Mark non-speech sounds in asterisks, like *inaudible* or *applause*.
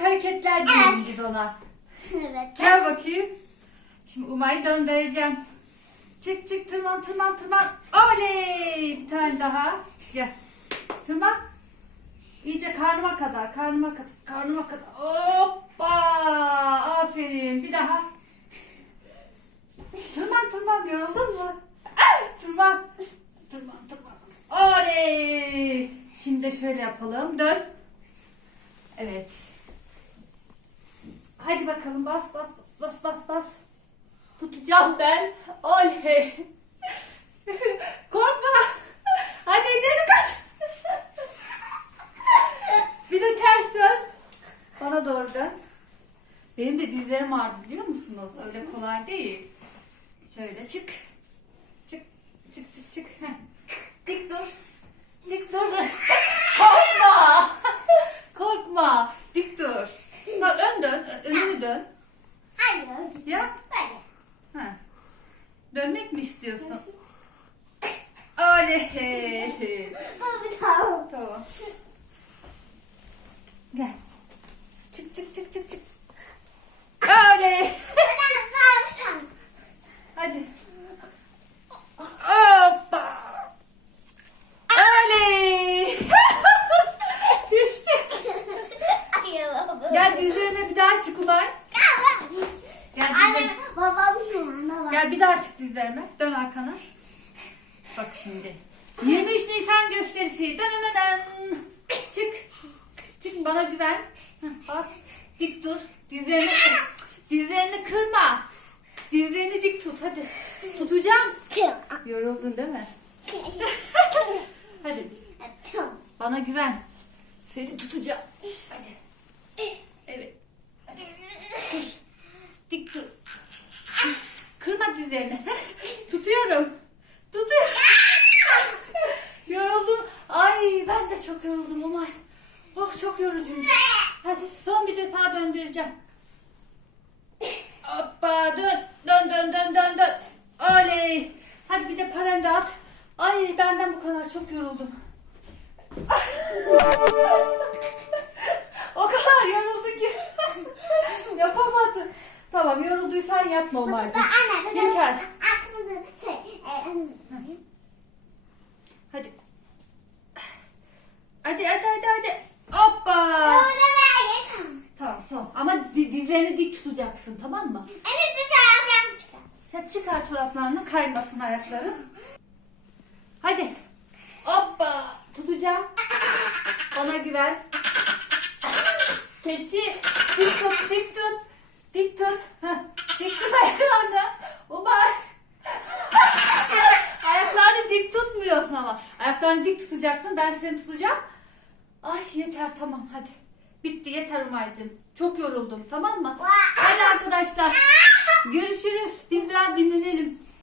değişik hareketler diyoruz biz ona. Evet. Gel bakayım. Şimdi Umay'ı döndüreceğim. Çık çık tırman tırman tırman. Oley! Bir tane daha. Gel. Tırman. İyice karnıma kadar, karnıma kadar, karnıma kadar. Hoppa! Aferin. Bir daha. Tırman tırman yoruldun mu? Tırman. Tırman tırman. Oley! Şimdi şöyle yapalım. Dön. Evet. Hadi bakalım bas bas bas bas bas. Tutacağım ben. Oley. Korkma. Hadi elleri kaç. Bir de ters dön. Bana doğru dön. Benim de dizlerim ağrıdı biliyor musunuz? Öyle kolay değil. Şöyle çık. Çık. Çık çık çık. Heh. Dik dur. Dik dur. *laughs* Korkma. Korkma. Dik dur. Bak ön dön. ö- Önünü dön. Hayır. Ya. Böyle. Ha. Dönmek mi istiyorsun? Oley. Tamam. Gel. Çık çık çık çık çık. Oley. Ben ne yapsam? Hadi. Hoppa. Oley. Düştü. Hayır baba. Gel dizlerine bir daha çık Umay. Gel. Anne babam yanına bak. Gel bir daha çık dizlerime. Dön arkana. Bak şimdi. 23 Nisan gösterisi. Dönönönen. Çık. Çık bana güven. Heh, Bas. Dik dur. Dizlerini, dizlerini kırma. Dizlerini dik tut hadi. Tutacağım. Yoruldun değil mi? *laughs* Hadi. Bana güven. Seni tutacağım. Hadi. Evet. Hadi. Dur. Dik dur. Kırma dizlerini. *laughs* Tutuyorum. Tutuyorum. *laughs* yoruldum. Ay ben de çok yoruldum Umay. Oh çok yorucuymuş. Hadi son bir defa döndüreceğim. Hoppa dön. Dön dön dön dön dön. Oley. Hadi bir de parende at. Ay benden bu kadar çok yoruldum. *laughs* o kadar yoruldu ki. Yapamadı. Tamam yorulduysan yapma. Anne, ben- Yeter. Şey, e, Hadi. Hadi hadi hadi hadi. Hoppa. Tamam son. Ama di- dizlerini dik tutacaksın tamam mı? Sen çıkar çoraplarını kaymasın ayakların. Hadi. Hoppa. Tutacağım. Bana güven. Keçi. Dik tut, dik tut. Dik tut. Heh, Dik tut ayaklarını. Umar. Ayaklarını dik tutmuyorsun ama. Ayaklarını dik tutacaksın. Ben seni tutacağım. Ay yeter tamam hadi. Bitti yeter Umay'cığım. Çok yoruldum tamam mı? Hadi arkadaşlar. Görüşürüz. Biz biraz dinlenelim.